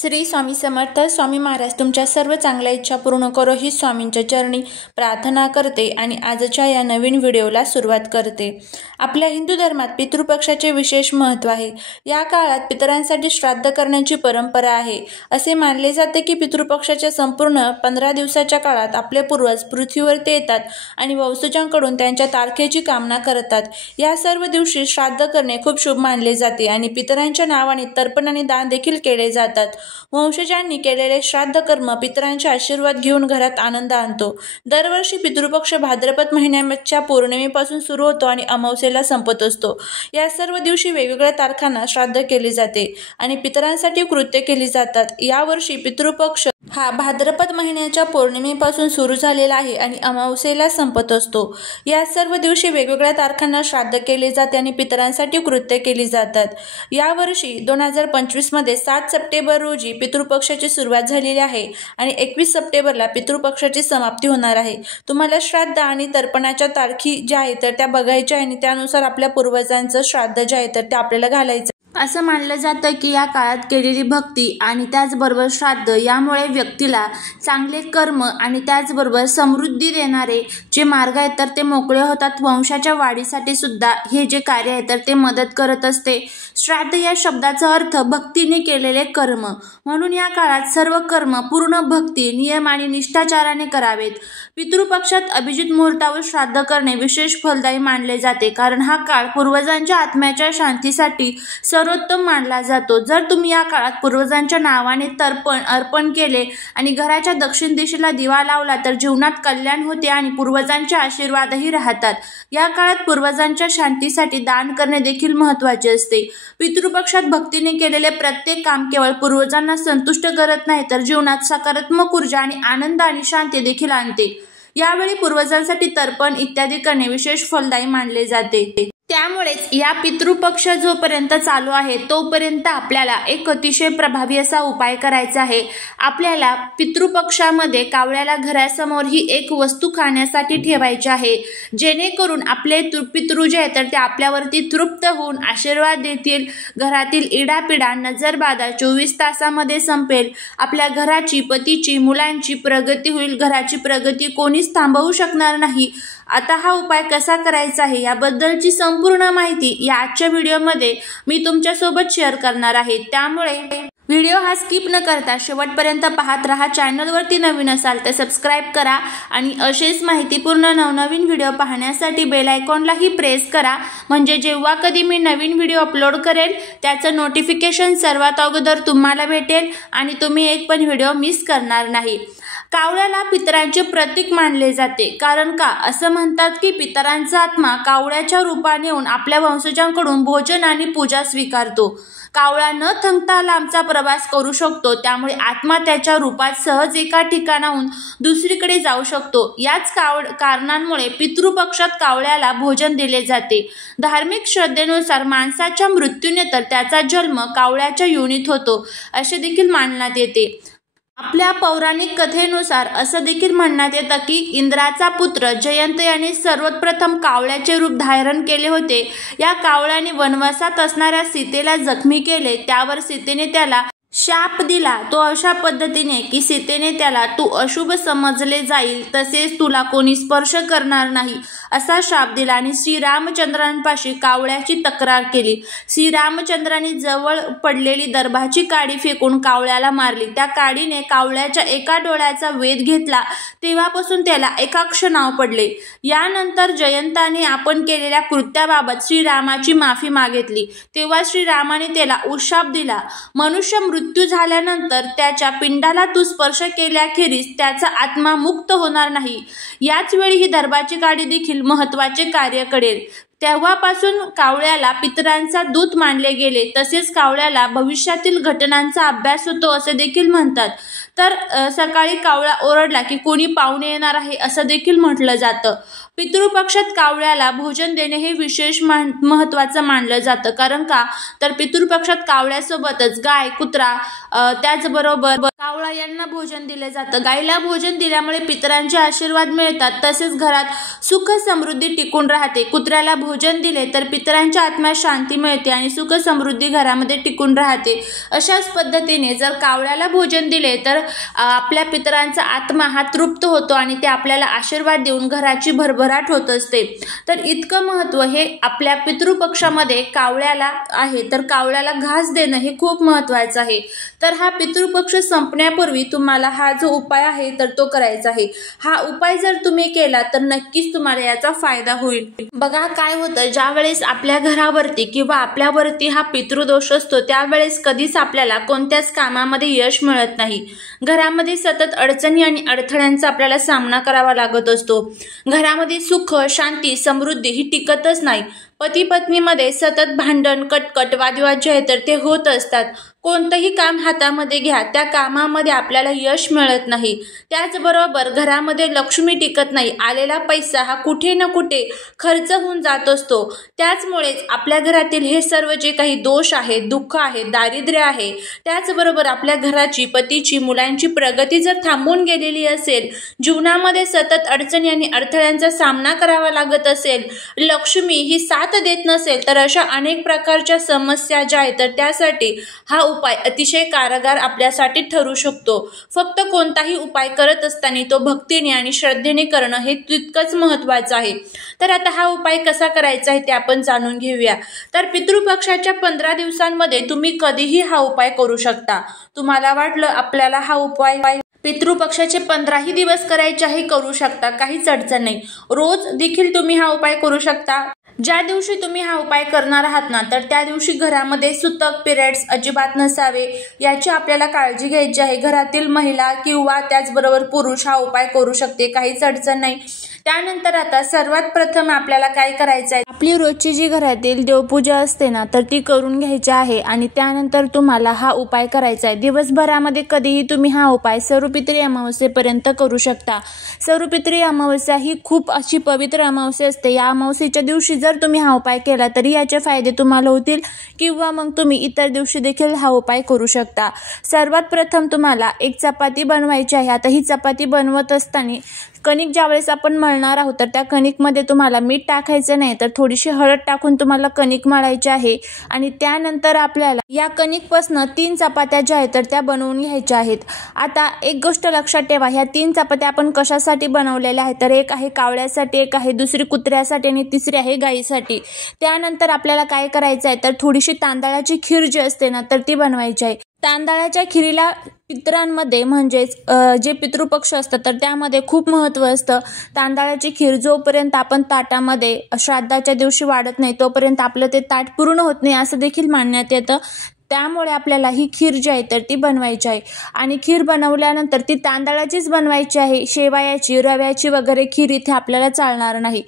श्री स्वामी समर्थ. स्वामी महाराज तुमच्या सर्व चांगल्या इच्छा पूर्ण करो ही स्वामींच्या चरणी प्रार्थना करते आणि आजच्या या नवीन व्हिडिओला सुरुवात करते. आपल्या हिंदू धर्मात पितृपक्षाचे विशेष महत्त्व आहे. या काळात पितरांसाठी श्राद्ध करण्याची परंपरा आहे. असे मानले जाते की पितृपक्षाच्या संपूर्ण 15 दिवसाच्या काळात आपले पूर्वज पृथ्वीवरती येतात आणि वंशजांकडून त्यांच्या तारखेची कामना करतात. या सर्व दिवशी श्राद्ध करणे खूप शुभ मानले जाते आणि पितरांच्या नावाने तर्पण आणि दान देखील केले जातात. वंशजांनी केलेले श्राद्ध कर्म पितरांचे आशीर्वाद घेऊन घरात आनंद आणतो. दरवर्षी पितृपक्ष भाद्रपद महिन्याच्या पौर्णिमेपासून सुरू होतो आणि अमावस्येला संपत असतो. या सर्व दिवशी वेगवेगळ्या तारखांना श्राद्ध केले जाते आणि पितरांसाठी कृत्य केली जातात. यावर्षी पितृपक्ष हा भाद्रपद महिन्याच्या पौर्णिमेपासून सुरू झालेला आहे आणि अमावस्येला संपत असतो. या सर्व दिवशी वेगवेगळ्या तारखांना श्राद्ध केले जाते आणि पितरांसाठी कृत्य केली जातात. यावर्षी 2025 मध्ये 7 सप्टेंबर रोजी पितृपक्षाची सुरुवात झालेली आहे आणि 21 सप्टेंबरला पितृपक्षाची समाप्ती होणार आहे. तुम्हाला श्राद्ध आणि तर्पणाच्या तारखी ज्या आहेत तर त्या बघायच्या आणि त्यानुसार आपल्या पूर्वजांचं श्राद्ध जे आहे तर ते आपल्याला घालायचं. असं मानलं जातं की या काळात केलेली भक्ती आणि त्याचबरोबर श्राद्ध यामुळे व्यक्तीला चांगले कर्म आणि त्याचबरोबर समृद्धी देणारे जे मार्ग आहेत तर ते मोकळे होतात. वंशाच्या वाढीसाठी सुद्धा हे जे कार्य आहे तर ते मदत करत असते. श्राद्ध या शब्दाचा अर्थ भक्तीने केलेले कर्म, म्हणून या काळात सर्व कर्म पूर्ण भक्ती, नियम आणि निष्ठाचाराने करावेत. पितृपक्षात अभिजित मुहूर्तावर श्राद्ध करणे विशेष फलदायी मानले जाते, कारण हा काळ पूर्वजांच्या आत्म्याच्या शांतीसाठी सर्वोत्तम मानला जातो. जर तुम्ही या काळात पूर्वजांच्या नावाने अर्पण केले आणि घराच्या दक्षिण दिशेला दिवा लावला तर जीवनात कल्याण होते आणि पूर्वजांचे आशीर्वादही राहतात. या काळात पूर्वजांच्या शांतीसाठी दान करणे देखील महत्त्वाचे असते. पितृपक्षात भक्तीने केलेले प्रत्येक काम केवळ पूर्वजांना संतुष्ट करत नाही तर जीवनात सकारात्मक ऊर्जा आणि आनंद आणि शांती देखील आणते. यावेळी पूर्वजांसाठी तर्पण इत्यादी करणे विशेष फलदायी मानले जाते. त्यामुळेच या पितृपक्ष जोपर्यंत चालू आहे तोपर्यंत आपल्याला एक अतिशय प्रभावी असा उपाय करायचा आहे. आपल्याला पितृपक्षामध्ये कावळ्याला घरासमोर ही एक वस्तू खाण्यासाठी ठेवायची आहे, जेणेकरून आपले पितृ जे आहेत तर ते आपल्यावरती तृप्त होऊन आशीर्वाद देतील. घरातील इडापिडा नजरबाधा 24 तासामध्ये संपेल. आपल्या घराची, पतीची, मुलांची प्रगती होईल. घराची प्रगती कोणीच थांबवू शकणार नाही. आता हा उपाय कसा करायचा आहे याबद्दलची संपूर्ण माहिती या आजच्या व्हिडिओमध्ये मी तुमच्यासोबत शेअर करणार आहे. त्यामुळे व्हिडिओ हा स्किप न करता शेवटपर्यंत पाहत राहा. चॅनलवरती नवीन असाल तर सबस्क्राईब करा आणि असेच माहितीपूर्ण नवनवीन व्हिडिओ पाहण्यासाठी बेल आयकॉनलाही प्रेस करा, म्हणजे जेव्हा कधी मी नवीन व्हिडिओ अपलोड करेल त्याचं नोटिफिकेशन सर्वात अगोदर तुम्हाला भेटेल आणि तुम्ही एक पण व्हिडिओ मिस करणार नाही. कावळ्याला पितरांचे प्रतीक मानले जाते, कारण का असं म्हणतात की पितरांचा आत्मा कावळ्याच्या रूपाने येऊन आपल्या वंशजांकडून भोजन आणि पूजा स्वीकारतो. कावळा न थकता लांबचा प्रवास करू शकतो, त्यामुळे आत्मा त्याच्या रूपात सहज एका ठिकाणाहून दुसरीकडे जाऊ शकतो. याच कारणांमुळे पितृपक्षात कावळ्याला भोजन दिले जाते. धार्मिक श्रद्धेनुसार माणसाच्या मृत्यूने तर त्याचा जन्म कावळ्याच्या योनीत होतो असे देखील मानण्यात येते. आपल्या पौराणिक कथेनुसार असं देखील म्हणण्यात येतं की इंद्राचा पुत्र जयंत याने सर्वप्रथम कावळ्याचे रूप धारण केले होते. या कावळ्याने वनवासात असणाऱ्या सीतेला जखमी केले. त्यावर सीतेने त्याला शाप दिला. तो अशा पद्धतीने की सीतेने त्याला तू अशुभ समजले जाईल, तसेच तुला कोणी स्पर्श करणार नाही असा शाप दिला आणि श्रीरामचंद्रांपाशी कावळ्याची तक्रार केली. श्रीरामचंद्रांनी जवळ पडलेली दर्भाची काडी फेकून कावळ्याला मारली. त्या काडीने कावळ्याच्या एका डोळ्याचा वेध घेतला. तेव्हापासून त्याला एकाक्ष नाव पडले. यानंतर जयंताने आपण केलेल्या कृत्याबाबत श्रीरामाची माफी मागितली. तेव्हा श्रीरामाने त्याला उशाप दिला. मनुष्य मृत्यू झाल्यानंतर त्याच्या पिंडाला तू स्पर्श केल्याखेरीज त्याचा आत्मा मुक्त होणार नाही. याच वेळी ही दर्भाची काडी देखील महत्त्वाचे कार्य करेल. तेव्हापासून कावळ्याला पितरांचा दूत मानले गेले. तसेच कावळ्याला भविष्यातील घटनांचा अभ्यास होतो असे देखील म्हणतात. तर सकाळी कावळा ओरडला की कोणी पाहुणे येणार आहे असं देखील म्हटलं जातं. पितृपक्षात कावळ्याला भोजन देणे हे विशेष महत्त्वाचं मानलं जातं. कारण का तर पितृपक्षात कावळ्यासोबतच गाय, कुत्रा, त्याचबरोबर कावळा यांना भोजन दिले जातं. गायीला भोजन दिल्यामुळे पितरांचे आशीर्वाद मिळतात, तसेच घरात सुख समृद्धी टिकून राहते. कुत्र्याला भोजन दिले तर पितरांच्या आत्म्यात शांती मिळते आणि सुख समृद्धी घरामध्ये टिकून राहते. अशाच पद्धतीने जर कावळ्याला भोजन दिले तर आपल्या पितरांचा आत्मा हा तृप्त होतो आणि ते आपल्याला आशीर्वाद देऊन घराची भरभराट होत असते. तर इतकं महत्त्व हे आपल्या पितृपक्षामध्ये कावळ्याला आहे. तर कावळ्याला घास देणं हे खूप महत्त्वाचं आहे. तर हा पितृपक्ष संपण्यापूर्वी तुम्हाला हा जो उपाय आहे तर तो करायचा आहे. हा उपाय जर तुम्ही केला तर नक्कीच तुम्हाला याचा फायदा होईल. बघा काय होतं, ज्या वेळेस आपल्या घरावरती किंवा आपल्यावरती हा पितृदोष असतो त्यावेळेस कधीच आपल्याला कोणत्याच कामामध्ये यश मिळत नाही. घरामध्ये सतत अडचणी आणि अडथळ्यांचा आपल्याला सामना करावा लागत असतो. घरामध्ये सुख, शांती, समृद्धी ही टिकतच नाही. पती पत्नीमध्ये सतत भांडण, कटकट, वादविवाद जे आहे तर ते होत असतात. कोणतंही काम हातामध्ये घ्या, त्या कामामध्ये आपल्याला यश मिळत नाही. त्याचबरोबर घरामध्ये लक्ष्मी टिकत नाही. आलेला पैसा हा कुठे ना कुठे खर्च होऊन जात असतो. त्याचमुळेच आपल्या घरातील हे सर्व जे काही दोष आहे, दुःख आहे, दारिद्र्य आहे, त्याचबरोबर आपल्या घराची, पतीची, मुलांची प्रगती जर थांबून गेलेली असेल, जीवनामध्ये सतत अडचणी आणि अडथळ्यांचा सामना करावा लागत असेल, लक्ष्मी ही साथ देत नसेल, तर अशा अनेक प्रकारच्या समस्या ज्या आहेत तर त्यासाठी हा उपाय अतिशय कारगर आपल्यासाठी ठरू शकतो. फक्त कोणताही उपाय करत असताना तो भक्तीने आणि श्रद्धेने करणं हे तितकंच महत्त्वाचं आहे. तर आता हा उपाय कसा करायचा आहे ते आपण जाणून घेऊया. तर पितृपक्षाच्या 15 दिवसांमध्ये तुम्ही कधीही हा उपाय करू शकता. तुम्हाला वाटलं आपल्याला हा उपाय पितृपक्षाचे 15ही दिवस करायचे आहे, करू शकता, काहीच अडचण नाही. रोज देखील तुम्ही हा उपाय करू शकता. ज्या दिवशी तुम्ही हा उपाय करणार आहात ना तर त्या दिवशी घरामध्ये सुतक, पिरियड्स अजिबात नसावे याची आपल्याला काळजी घ्यायची आहे. घरातील महिला किंवा त्याचबरोबर पुरुष हा उपाय करू शकते, काहीच अडचण नाही. त्यानंतर आता सर्वात प्रथम आपल्याला काय करायचं आहे, आपली रोजची जी घरातील देवपूजा असते ना तर ती करून घ्यायची आहे आणि त्यानंतर तुम्हाला हा उपाय करायचा आहे. दिवसभरामध्ये कधीही तुम्ही हा उपाय सौरपित्री अमावस्येपर्यंत करू शकता. सौरपित्री अमावस्या ही खूप अशी पवित्र अमावस्या असते. या अमावस्येच्या दिवशी जर तुम्ही हा उपाय केला तरी याचे फायदे तुम्हाला होतील किंवा मग तुम्ही इतर दिवशी देखील हा उपाय करू शकता. सर्वात प्रथम तुम्हाला एक चपाती बनवायची आहे. आता ही चपाती बनवत असताना कणिक ज्यावेळेस आपण मळणार आहोत तर त्या कणिकमध्ये तुम्हाला मीठ टाकायचं नाही, तर थोडीशी हळद टाकून तुम्हाला कणिक मळायची आहे आणि त्यानंतर आपल्याला या कणिकपासून 3 चपात्या ज्या आहेत तर त्या बनवून घ्यायच्या आहेत. आता एक गोष्ट लक्षात ठेवा, ह्या 3 चपात्या आपण कशासाठी बनवलेल्या आहेत तर एक आहे कावळ्यासाठी, एक आहे दुसरी कुत्र्यासाठी आणि तिसरी आहे गायीसाठी. त्यानंतर आपल्याला काय करायचं आहे तर थोडीशी तांदळाची खीर जी असते ना तर ती बनवायची आहे. तांदळाच्या खिरीला पितरांमध्ये म्हणजेच जे पितृपक्ष असतात तर त्यामध्ये खूप महत्त्व असतं. तांदळाची खीर जोपर्यंत आपण ताटामध्ये श्राद्धाच्या दिवशी वाढत नाही तोपर्यंत आपलं ते ताट पूर्ण होत नाही असं देखील मानण्यात येतं. त्यामुळे आपल्याला ही खीर जी आहे तर ती बनवायची आहे आणि खीर बनवल्यानंतर ती तांदळाचीच बनवायची आहे. शेवयाची, रव्याची वगैरे खीर इथे आपल्याला चालणार नाही.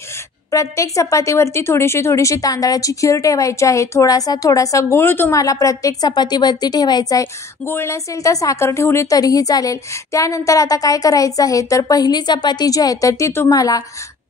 प्रत्येक चपातीवरती थोडीशी तांदळाची खीर ठेवायची आहे. थोडासा गूळ तुम्हाला प्रत्येक चपातीवरती ठेवायचा आहे. गूळ नसेल तर साखर ठेवली तरीही चालेल. त्यानंतर आता काय करायचं आहे तर पहिली चपाती जी आहे तर ती तुम्हाला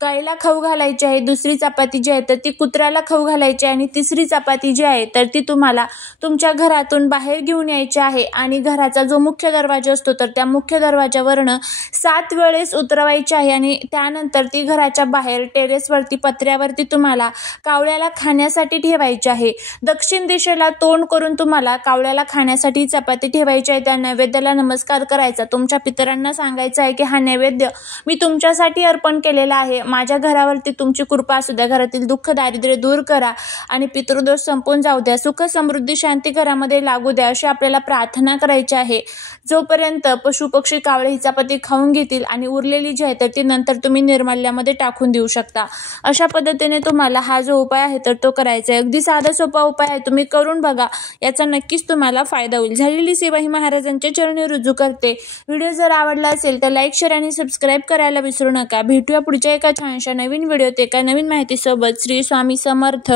गाईला खाऊ घालायची आहे, दुसरी चपाती जी आहे तर ती कुत्र्याला खाऊ घालायची आहे आणि तिसरी चपाती जी आहे तर ती तुम्हाला तुमच्या घरातून बाहेर घेऊन यायची आहे आणि घराचा जो मुख्य दरवाजा असतो तर त्या मुख्य दरवाजावरनं 7 वेळेस उतरवायची आहे आणि त्यानंतर ती घराच्या बाहेर टेरेसवरती, पत्र्यावरती तुम्हाला कावळ्याला खाण्यासाठी ठेवायची आहे. दक्षिण दिशेला तोंड करून तुम्हाला कावळ्याला खाण्यासाठी चपाती ठेवायची आहे. त्या नैवेद्याला नमस्कार करायचा. तुमच्या पितरांना सांगायचं आहे की हा नैवेद्य मी तुमच्यासाठी अर्पण केलेला आहे. माझ्या घरावरती तुमची कृपा असू द्या, घरातील दुःख दारिद्र्य दूर करा आणि पितृदोष संपून जाऊ द्या, सुख समृद्धी शांती घरामध्ये लागू द्या अशी आपल्याला प्रार्थना करायची आहे. जोपर्यंत पशु पक्षी कावळे ही चपाती खाऊन घेतील आणि उरलेली जी आहे तर ती नंतर तुम्ही निर्माल्यामध्ये टाकून देऊ शकता. अशा पद्धतीने तुम्हाला हा जो उपाय आहे तर तो करायचा आहे. अगदी साधा सोपा उपाय आहे, तुम्ही करून बघा, याचा नक्कीच तुम्हाला फायदा होईल. झालेली सेवा ही महाराजांच्या चरणी रुजू करते. व्हिडिओ जर आवडला असेल तर लाईक, शेअर आणि सबस्क्राईब करायला विसरू नका. भेटूया पुढच्या एका छानशा नवीन व्हिडिओत एका नवीन माहितीसोबत. श्री स्वामी समर्थ.